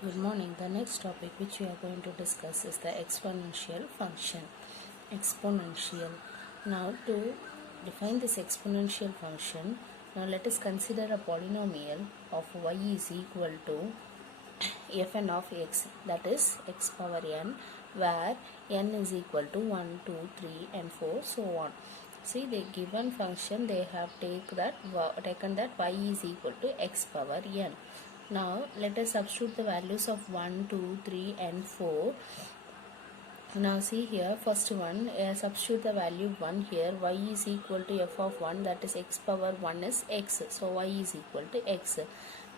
Good morning. The next topic which we are going to discuss is the exponential function. Exponential. Now to define this exponential function, now let us consider a polynomial of y is equal to fn of x, that is x power n, where n is equal to 1, 2, 3 and 4, so on. See, the given function they have taken that y is equal to x power n. Now let us substitute the values of 1, 2, 3 and 4. Now see here, first one, substitute the value 1 here. Y is equal to f of 1, that is x power 1 is x, so y is equal to x.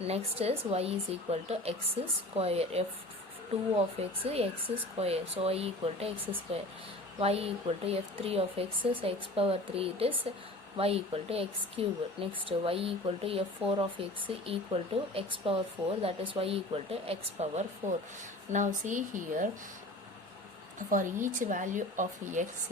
Next is y is equal to x square, f2 of x square, so y equal to x square. Y equal to f3 of x is x power 3, it is y equal to x cube. Next y equal to f4 of x equal to x power 4, that is y equal to x power 4. Now see here, for each value of x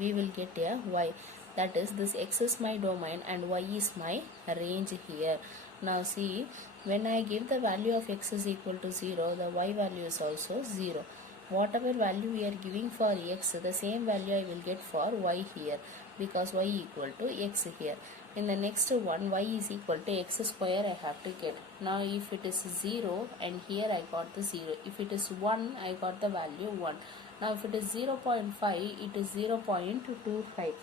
we will get a y, that is this x is my domain and y is my range here. Now see, when I give the value of x is equal to 0, the y value is also 0. Whatever value we are giving for x, the same value I will get for y here, because y equal to x here. In the next one, y is equal to x square I have to get. Now if it is 0 and here I got the 0, if it is 1 I got the value 1. Now if it is 0.5, it is 0.25.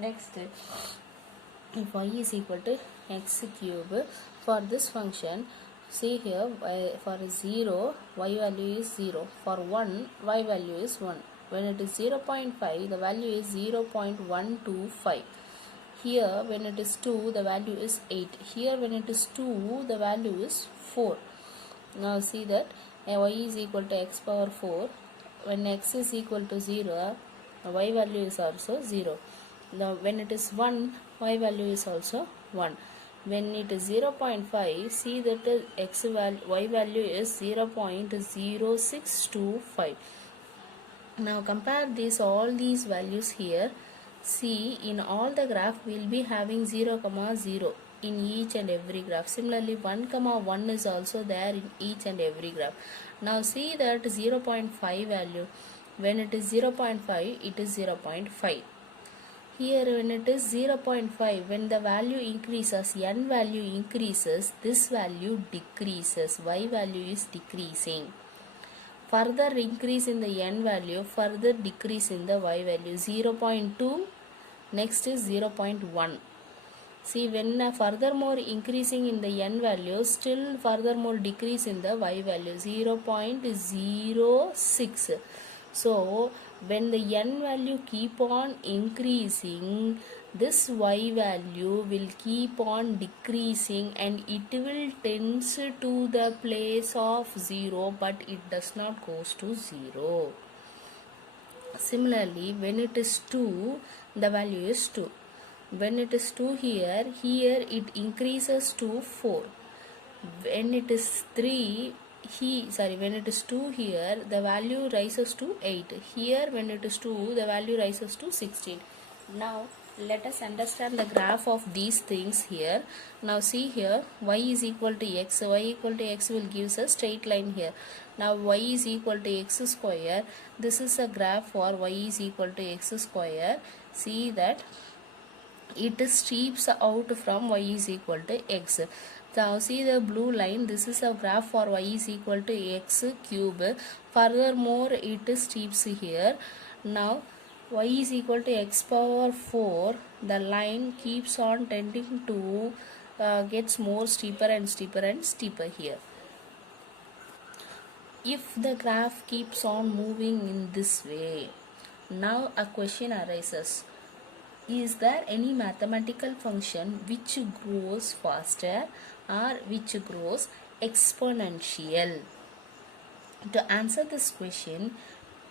Next, if y is equal to x cube, for this function, see here, for 0 y value is 0, for 1 y value is 1. When it is 0.5, the value is 0.125. Here when it is 2, the value is 8. Here when it is 2, the value is 4. Now see that y is equal to x power 4. When x is equal to 0, y value is also 0. Now when it is 1, y value is also 1. When it is 0.5, see that the y value is 0.0625. Now compare all these values here. See, in all the graph we will be having 0, 0 in each and every graph. Similarly 1, 1 is also there in each and every graph. Now see that 0.5 value, when it is 0.5, it is 0.5. Here when it is 0.5, when the value increases, n value increases, this value decreases, y value is decreasing. Further increase in the n value, further decrease in the y value. 0.2, next is 0.1. See, when furthermore increasing in the n value, still furthermore decrease in the y value, 0.06. So when the n value keep on increasing, this y value will keep on decreasing and it will tends to the place of 0, but it does not goes to 0. Similarly, when it is 2, the value is 2. When it is 2 here it increases to 4. When it is 3, when it is 2 here, the value rises to 8. Here when it is 2, the value rises to 16. Now let us understand the graph of these things here. Now see here, y is equal to x. Y equal to x will gives a straight line here. Now y is equal to x square. This is a graph for y is equal to x square. See that it steeps out from y is equal to x. Now see the blue line, this is a graph for y is equal to x cube. Furthermore it steeps here. Now y is equal to x power 4, the line keeps on tending to gets more steeper and steeper and steeper here. If the graph keeps on moving in this way, now a question arises. Is there any mathematical function which grows faster or which grows exponential? To answer this question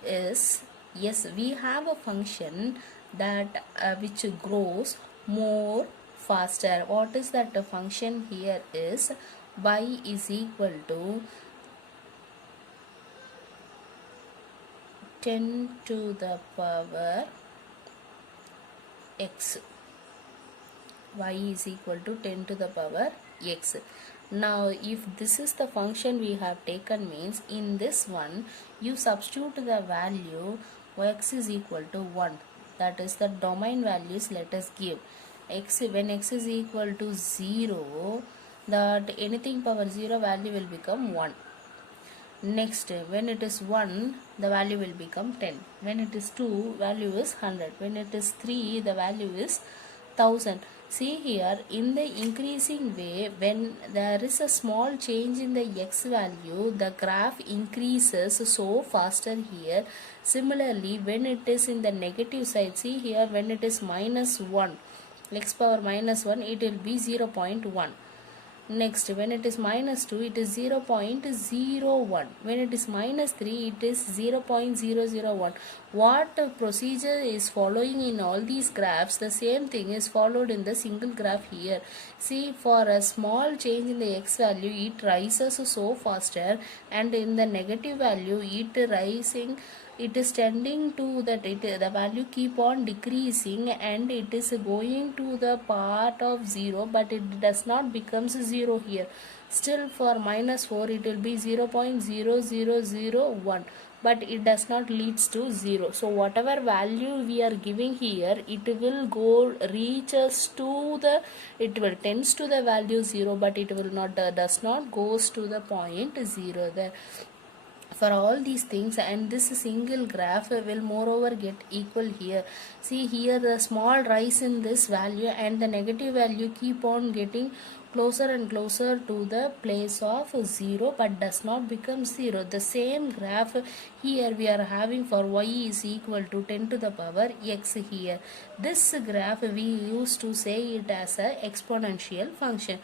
is yes, we have a function that which grows more faster. What is that function here is y is equal to 10 to the power x. Y is equal to 10 to the power x. Now if this is the function we have taken, means in this one you substitute the value x is equal to 1, that is the domain values. Let us give x, when x is equal to 0, that anything power 0 value will become 1. Next, when it is 1, the value will become 10. When it is 2, value is 100. When it is 3, the value is 1000. See here, in the increasing way, when there is a small change in the x value, the graph increases so faster here. Similarly, when it is in the negative side, see here, when it is minus 1, x power minus 1, it will be 0.1. Next, when it is minus 2, it is 0.01. When it is minus 3, it is 0.001. What procedure is following in all these graphs, the same thing is followed in the single graph here. See, for a small change in the x value, it rises so faster, and in the negative value, it is tending to that the value keep on decreasing, and it is going to the part of 0, but it does not becomes 0 here. Still for minus 4 it will be 0.0001, but it does not leads to 0. So whatever value we are giving here, it will go reaches to the, it will tends to the value 0, but it will not does not goes to the point 0 there. For all these things, and this single graph will moreover get equal here. See here, the small rise in this value and the negative value keep on getting closer and closer to the place of 0, but does not become 0. The same graph here we are having for y is equal to 10 to the power x here. This graph we used to say it as a exponential function.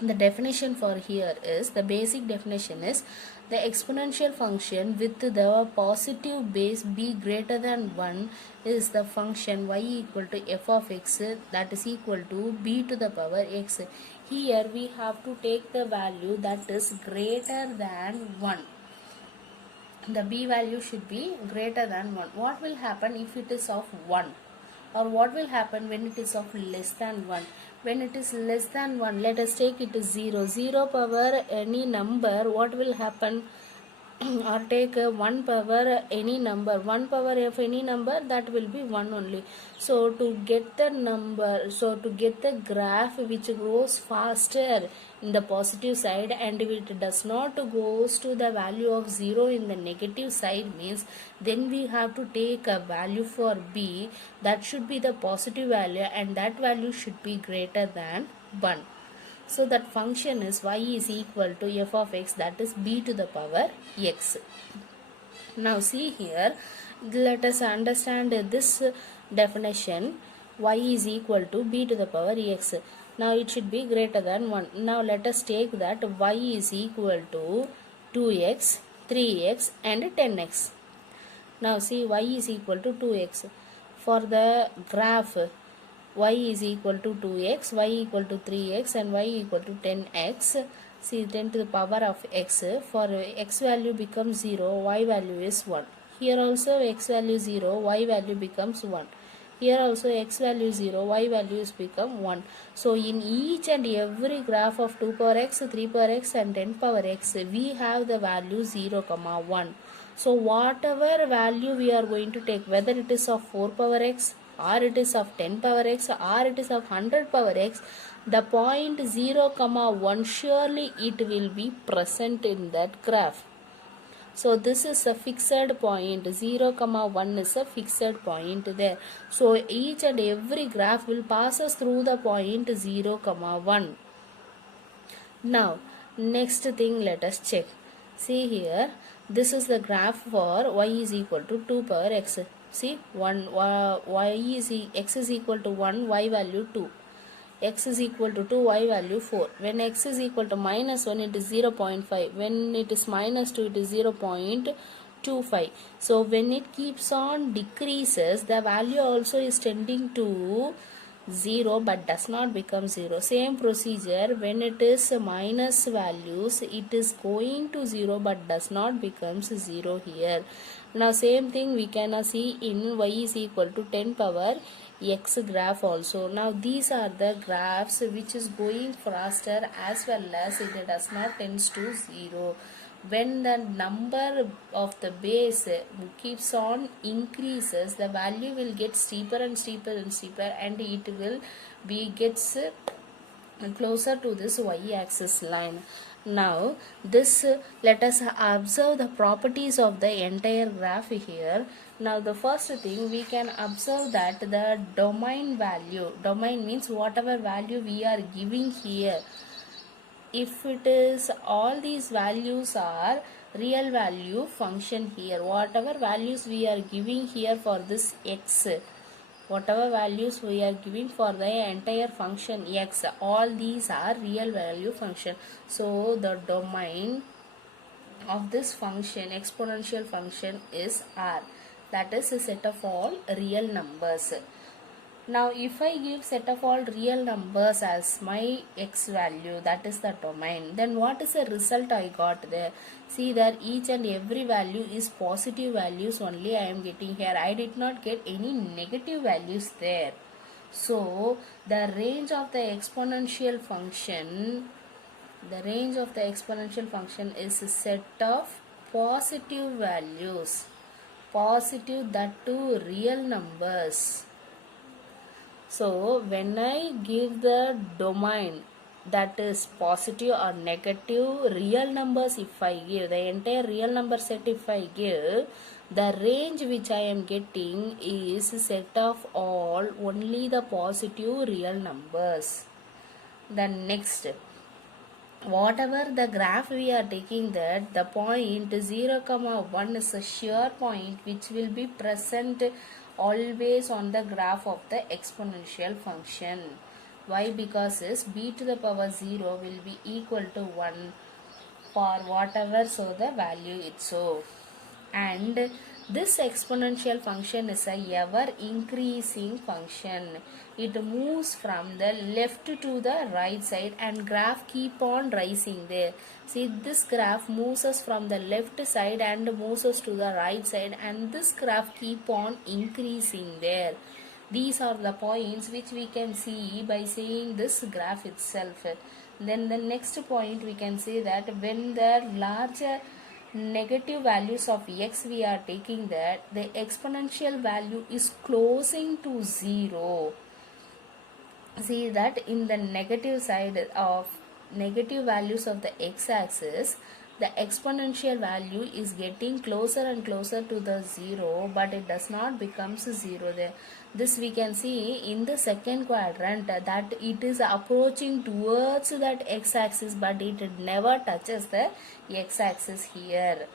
The definition for here is, the basic definition is, the exponential function with the positive base b greater than 1 is the function y equal to f of x, that is equal to b to the power x. Here we have to take the value that is greater than 1. The b value should be greater than 1. What will happen if it is of 1? Or what will happen when it is of less than 1? When it is less than 1, let us take it as 0. 0 power any number, what will happen? Or take 1 power any number. 1 power of any number, that will be 1 only. So to get the number, so to get the graph which grows faster in the positive side, and if it does not goes to the value of 0 in the negative side, means then we have to take a value for b that should be the positive value, and that value should be greater than 1. So that function is y is equal to f of x, that is b to the power x. Now see here, let us understand this definition, y is equal to b to the power x. Now it should be greater than 1. Now let us take that y is equal to 2x, 3x and 10x. Now see, y is equal to 2x. For the graph, y is equal to 2x, y equal to 3x and y equal to 10x. See, 10 to the power of x. For x value becomes 0, y value is 1. Here also x value 0, y value becomes 1. Here also x value 0, y values become 1. So in each and every graph of 2 power x, 3 power x and 10 power x, we have the value 0, 1. So whatever value we are going to take, whether it is of 4 power x, or it is of 10 power x, or it is of 100 power x, the point 0, 1 surely it will be present in that graph. So this is a fixed point, 0, 1 is a fixed point there. So each and every graph will pass us through the point 0, 1. Now next thing, let us check. See here, this is the graph for y is equal to 2 power x. See, x is equal to 1, y value 2. X is equal to 2, y value 4. When x is equal to minus 1, it is 0.5. When it is minus 2, it is 0.25. So when it keeps on decreases, the value also is tending to 0 but does not become 0. Same procedure, when it is minus values, it is going to 0 but does not becomes 0 here. Now same thing we can see in y is equal to 10 power x graph also. Now these are the graphs which is going faster as well as it does not tends to 0. When the number of the base keeps on increases, the value will get steeper and steeper and steeper, and it will be gets closer to this y-axis line. Now this let us observe the properties of the entire graph here. Now the first thing we can observe that the domain value, domain means whatever value we are giving here, if it is all these values are real value function here, whatever values we are giving here for this x, whatever values we are giving for the entire function x, all these are real value function. So the domain of this function, exponential function, is R, that is a set of all real numbers. Now if I give set of all real numbers as my x value, that is the domain, then what is the result I got there? See that each and every value is positive values only I am getting here. I did not get any negative values there. So the range of the exponential function, is a set of positive values, positive, that too real numbers. So when I give the domain that is positive or negative real numbers, if I give the entire real number set, if I give, the range which I am getting is a set of all only the positive real numbers. Then next, whatever the graph we are taking, that the point 0, 1 is a sure point which will be present always on the graph of the exponential function. Why? Because is b to the power 0 will be equal to 1 for whatever so the value it so. And this exponential function is a ever increasing function. It moves from the left to the right side and graph keep on rising there. See, this graph moves us from the left side and moves us to the right side, and this graph keep on increasing there. These are the points which we can see by seeing this graph itself. Then the next point we can say that when the larger negative values of x we are taking, that the exponential value is closing to 0. See that in the negative side of negative values of the x-axis, the exponential value is getting closer and closer to the 0, but it does not becomes 0 there. This we can see in the second quadrant, that it is approaching towards that x-axis, but it never touches the x-axis here.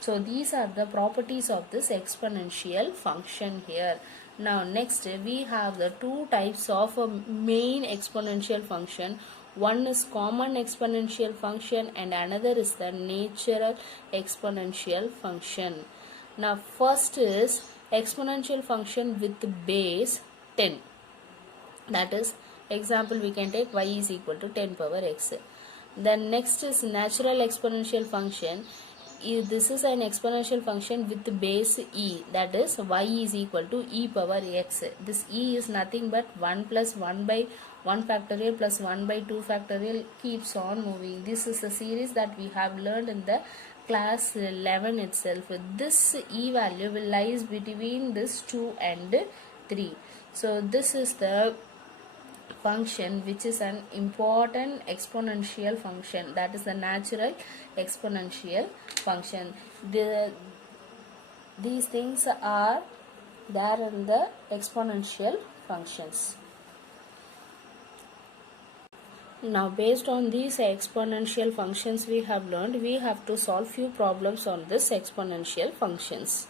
So these are the properties of this exponential function here. Now next we have the two types of main exponential function. One is common exponential function and another is the natural exponential function. Now first is exponential function with base 10. That is, example we can take y is equal to 10 power x. Then next is natural exponential function. This is an exponential function with base e, that is y is equal to e power x. This e is nothing but 1 plus 1 by 1 factorial plus 1 by 2 factorial keeps on moving. This is a series that we have learned in the class 11 itself. This e value will lies between this 2 and 3. So this is the function which is an important exponential function, that is the natural exponential function. These things are there in the exponential functions. Now based on these exponential functions we have learned, we have to solve few problems on this exponential functions.